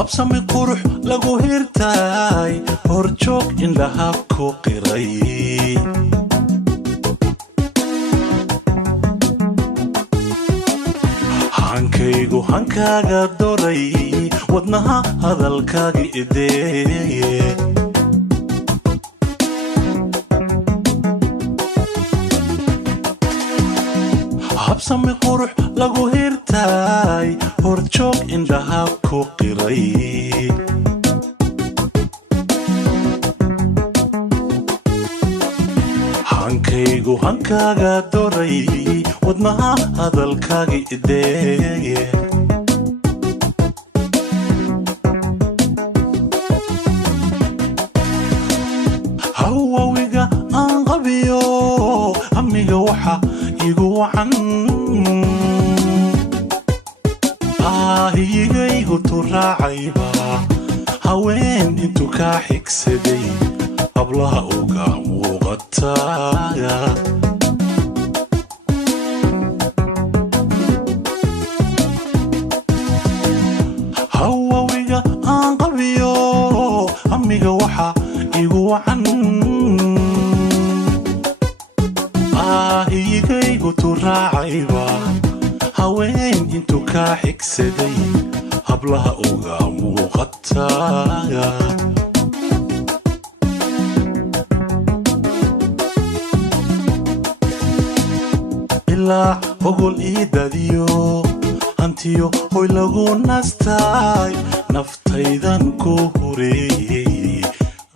habsami qurux lagu hirtay horjoog indhaha ku qiray hankaygu hankaaga doray wadnaha hadalkaaga idee habsami qurux lagu hirtay horjoog indhaha ku qiray hankaygu hankaaga doray wadnaha hadalkaaga idee hawawiga aan qabiyo amiga waxa igu wacan ahigaygu turaacayba haween intuu kaa xigsaday hablaha uga muuqataya hawawiga aan qabiyo amiga waxa igu wacan ahigaygu turaacayba haween intuu kaa xigsaday hablaha uga muuqataya ilaa ogol ii dadiyo hantiyo hoy lagu nastay naftaydan ku horeeyey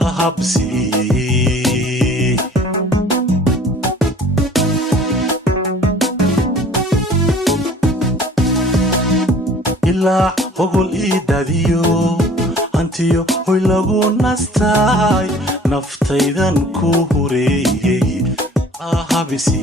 qahabsi ilaa ogol ii dadiyo hantiyo hoy lagu nastay naftaydan ku horeeyey qahabsi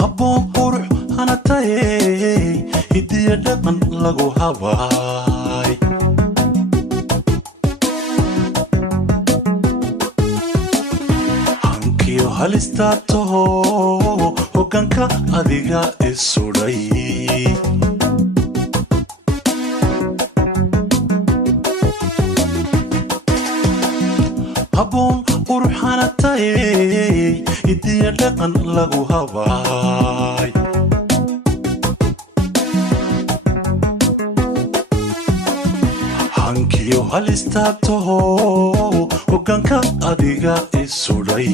habboon qurux hanatay hidiya dhaqan lagu habaay hankiyo halistaa taho hoggaanka adiga isudhay habboon qurux hanatay hidiya dhaqan lagu habaay hankiyo halistaa taho hoggaanka adiga isudhay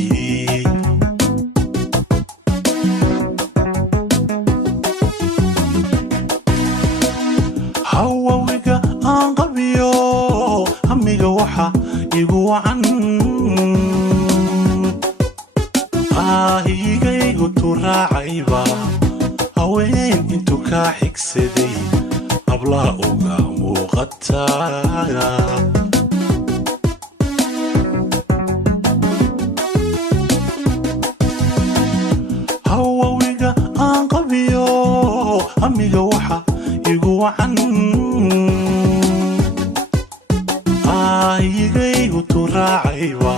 hawawiga aan qabiyo amiga waxa igu wacan ahigaygu turaacayba haween intuu kaa xigsaday hablaha uga muuqataya hawawiga aan qabiyo amiga waxa igu wacan ahigaygu turaacayba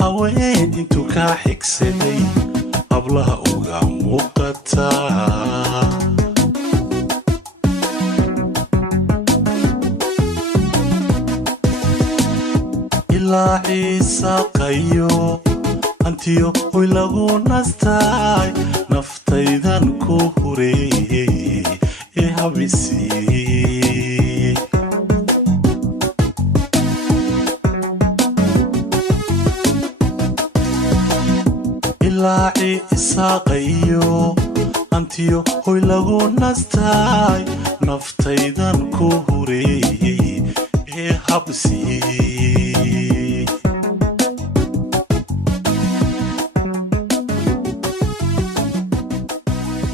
haween intuu kaa xigsaday hablaha uga muuqataya ilaa ciisaqayo hantiyo hoy lagu nastay naftaydan ku horeeyey ee habisi hilaaci isaaqayo antiyo hoy lagu nastaay naftaydan ku hureeyey ee habsi